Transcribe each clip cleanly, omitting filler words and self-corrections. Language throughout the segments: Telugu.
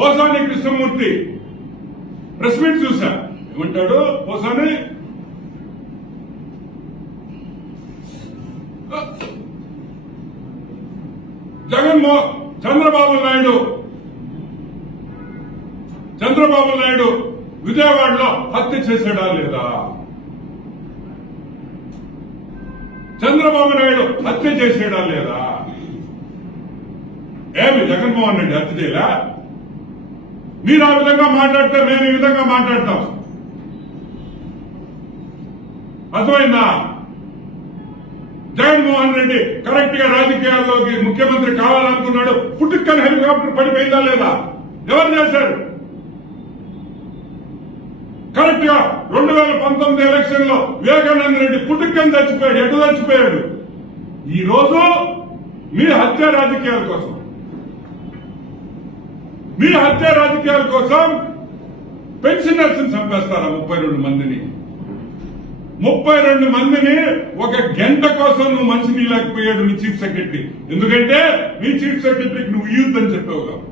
పోసాని కృష్ణమూర్తి ప్రెస్ మీట్ చూశా. ఏమంటాడు పోసాని? చంద్రబాబు నాయుడు విజయవాడలో హత్య చేశాడా లేదా? చంద్రబాబు నాయుడు హత్య చేశాడా లేదా? ఏమి జగన్మోహన్ రెడ్డి హత్య చేయలే? మీరు ఆ విధంగా మాట్లాడితే మేము ఈ విధంగా మాట్లాడతాం. అర్థమైందా? జగన్మోహన్ రెడ్డి కరెక్ట్ గా రాజకీయాల్లోకి ముఖ్యమంత్రి కావాలనుకున్నాడు. పుట్టుకని హెలికాప్టర్ పడిపోయిందా లేదా? ఎవరు చేశారు? కరెక్ట్ గా 2019 ఎలక్షన్ లో వివేకానంద రెడ్డి పుట్టుకని చచ్చిపోయాడు. ఎటు చచ్చిపోయాడు? ఈ రోజు మీ హత్య రాజకీయాల కోసం పెన్షనర్స్ చంపేస్తారా? 32 మందిని 32 మందిని ఒక గంట కోసం నువ్వు మంచి నీళ్ళకపోయాడు నీ చీఫ్ సెక్రటరీ. ఎందుకంటే నీ చీఫ్ సెక్రటరీకి నువ్వు యూత్ అని చెప్పావు కాబట్టి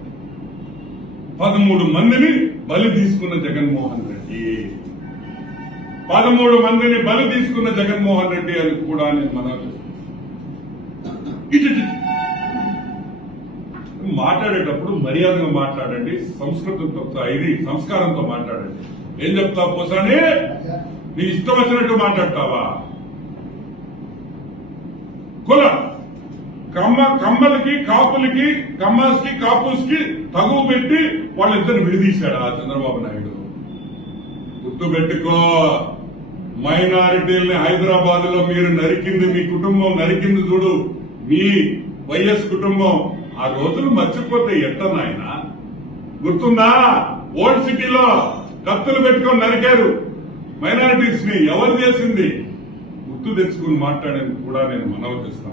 13 మందిని బలి తీసుకున్న జగన్మోహన్ రెడ్డి 13 మందిని బలి తీసుకున్న జగన్మోహన్ రెడ్డి అని కూడా నేను మనవి మాట్లాడేటప్పుడు మర్యాదగా మాట్లాడండి, సంస్కృతంతో సంస్కారంతో మాట్లాడండి. ఏం చెప్తావు పోసాని? నీ ఇష్టం వచ్చినట్టు మాట్లాడతావా? కుల కమ్మలకి కాపులకి కమ్మాస్కి కాపుస్కి తగువ పెట్టి వాళ్ళిద్దరు విడదీశాడా చంద్రబాబు నాయుడు? గుర్తుపెట్టుకో, మైనారిటీల్ని హైదరాబాద్ లో మీరు నరికింది, మీ కుటుంబం నరికింది చూడు, మీ వైఎస్ కుటుంబం. ఆ రోజులు మర్చిపోతే ఎట్ట నాయన? గుర్తుందా? ఓల్డ్ సిటీలో కత్తులు పెట్టుకొని నరికారు మైనారిటీస్ ని. ఎవరు చేసింది? గుర్తు తెచ్చుకుని మాట్లాడేందుకు కూడా నేను మనవి చేస్తాను.